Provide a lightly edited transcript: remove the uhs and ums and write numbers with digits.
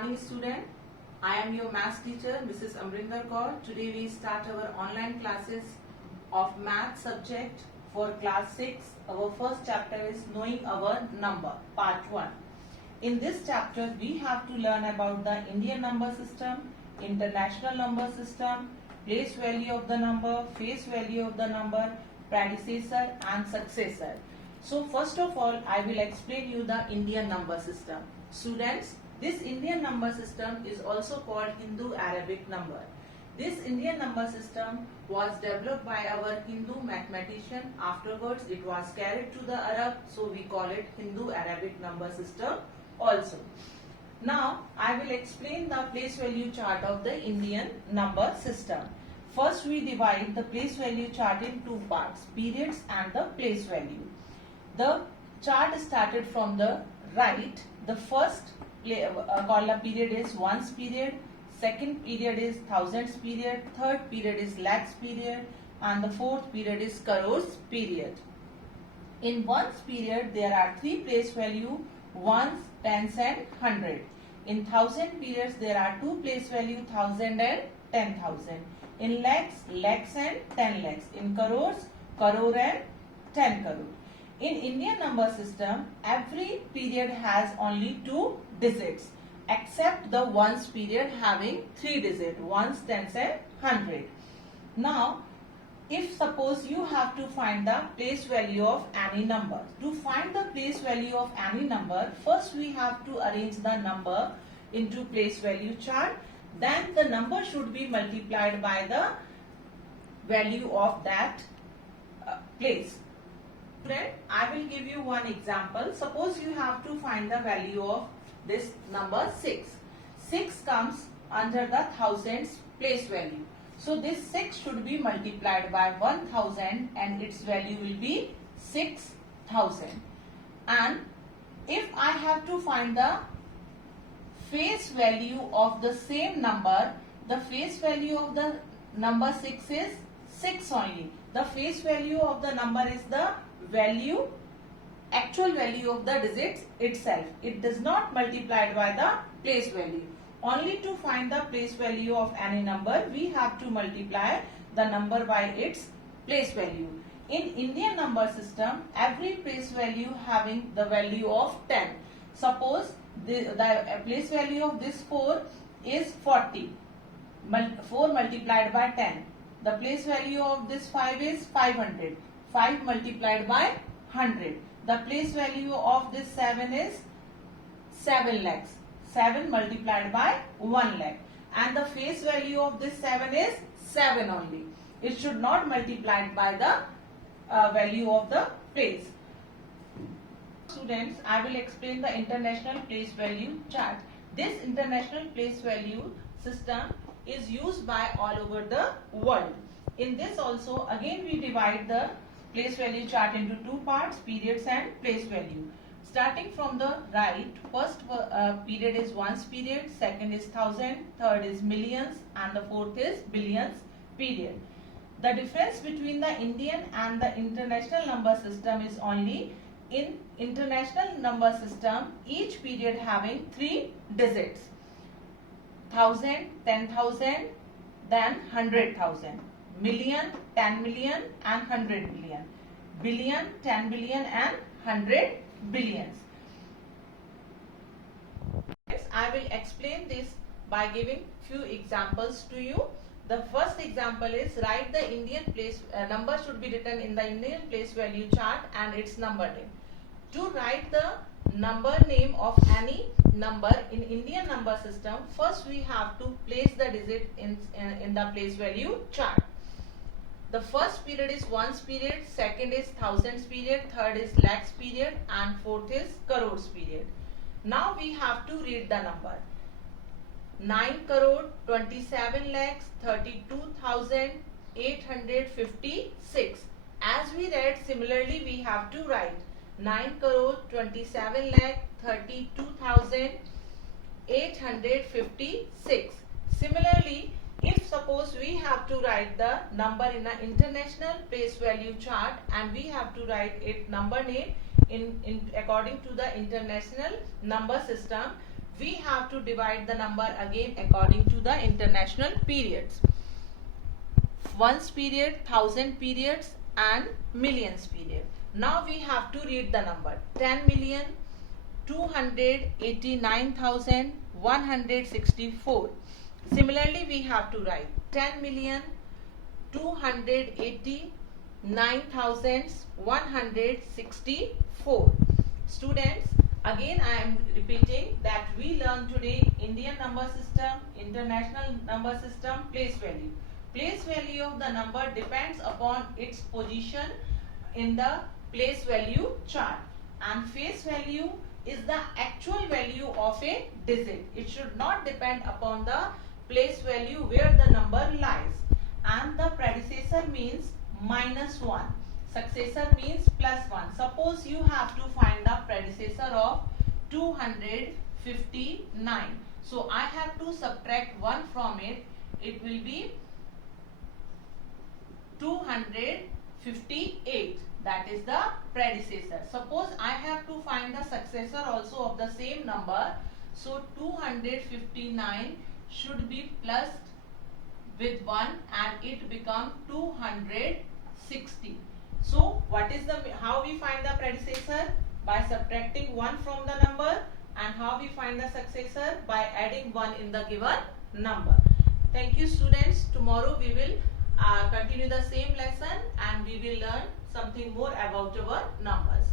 morning, student. I am your maths teacher, Mrs. Amrinder Kaur. Today we start our online classes of math subject for class 6. Our first chapter is Knowing Our Number, part 1. In this chapter, we have to learn about the Indian number system, international number system, place value of the number, face value of the number, predecessor and successor. So first of all, I will explain you the Indian number system. Students, this Indian number system is also called Hindu-Arabic number. This Indian number system was developed by our Hindu mathematician. Afterwards, it was carried to the Arab, so we call it Hindu-Arabic number system also. Now, I will explain the place value chart of the Indian number system. First, we divide the place value chart in two parts, periods and the place value. The chart started from the right. The first column period is ones period, second period is thousands period, third period is lakhs period, and the fourth period is crores period. In ones period, there are three place value, ones, tens and hundred. In thousand periods, there are two place value, 1,000 and 10,000. In lakhs, lakhs and 10 lakhs. In crores, crore and 10 crore. In Indian number system, every period has only two digits except the ones period having three digits, ones, tens and hundred. Now, if suppose you have to find the place value of any number. To find the place value of any number, first we have to arrange the number into place value chart. Then the number should be multiplied by the value of that place. Friend, I will give you one example. Suppose you have to find the value of this number 6. 6 comes under the thousands place value. So this 6 should be multiplied by 1000 and its value will be 6000. And if I have to find the face value of the same number, the face value of the number 6 is 6 only. The face value of the number is the value, actual value of the digits itself. It does not multiply by the place value. Only to find the place value of any number, we have to multiply the number by its place value. In Indian number system, every place value having the value of 10. Suppose the place value of this 4 is 40. 4 multiplied by 10. The place value of this 5 is 500. 5 multiplied by 100. The place value of this 7 is 7 lakhs. 7 multiplied by 1 lakh. And the face value of this 7 is 7 only. It should not multiply by the value of the place. Students, I will explain the international place value chart. This international place value system is used by all over the world. In this also, again we divide the place value chart into two parts, periods and place value. Starting from the right, first period is ones period, second is thousand, third is millions and the fourth is billions period. The difference between the Indian and the international number system is only in international number system, each period having three digits. 1,000, 10,000, then 100,000. Million, 10 million and 100 million. Billion, 10 billion and 100 billions. I will explain this by giving few examples to you. The first example is write the Indian place number should be written in the Indian place value chart and its number name. To write the number name of any number in Indian number system, first we have to place the digit in the place value chart. The first period is ones period, second is thousands period, third is lakhs period and fourth is crores period. Now we have to read the number. 9 crore 27 lakhs 32,856. As we read, similarly we have to write 9 crore 27 lakh 32,856. Similarly, if suppose we have to write the number in an international place value chart and we have to write it number name in according to the international number system, we have to divide the number again according to the international periods. Ones period, thousand periods and millions period. Now we have to read the number 10,289,164. Similarly, we have to write 10,289,164. Students, again I am repeating that we learn today Indian number system, international number system, place value. Place value of the number depends upon its position in the place value chart, and face value is the actual value of a digit. It should not depend upon the place value where the number lies. And the predecessor means -1, successor means +1. Suppose you have to find the predecessor of 259. So I have to subtract 1 from it. It will be 258. That is the predecessor. Suppose I have to find the successor also of the same number. So 259 should be plus with 1 and it become 260. So what is the, how we find the predecessor? By subtracting 1 from the number. And how we find the successor? By adding 1 in the given number. Thank you students. Tomorrow we will continue the same lesson and we will learn something more about our numbers.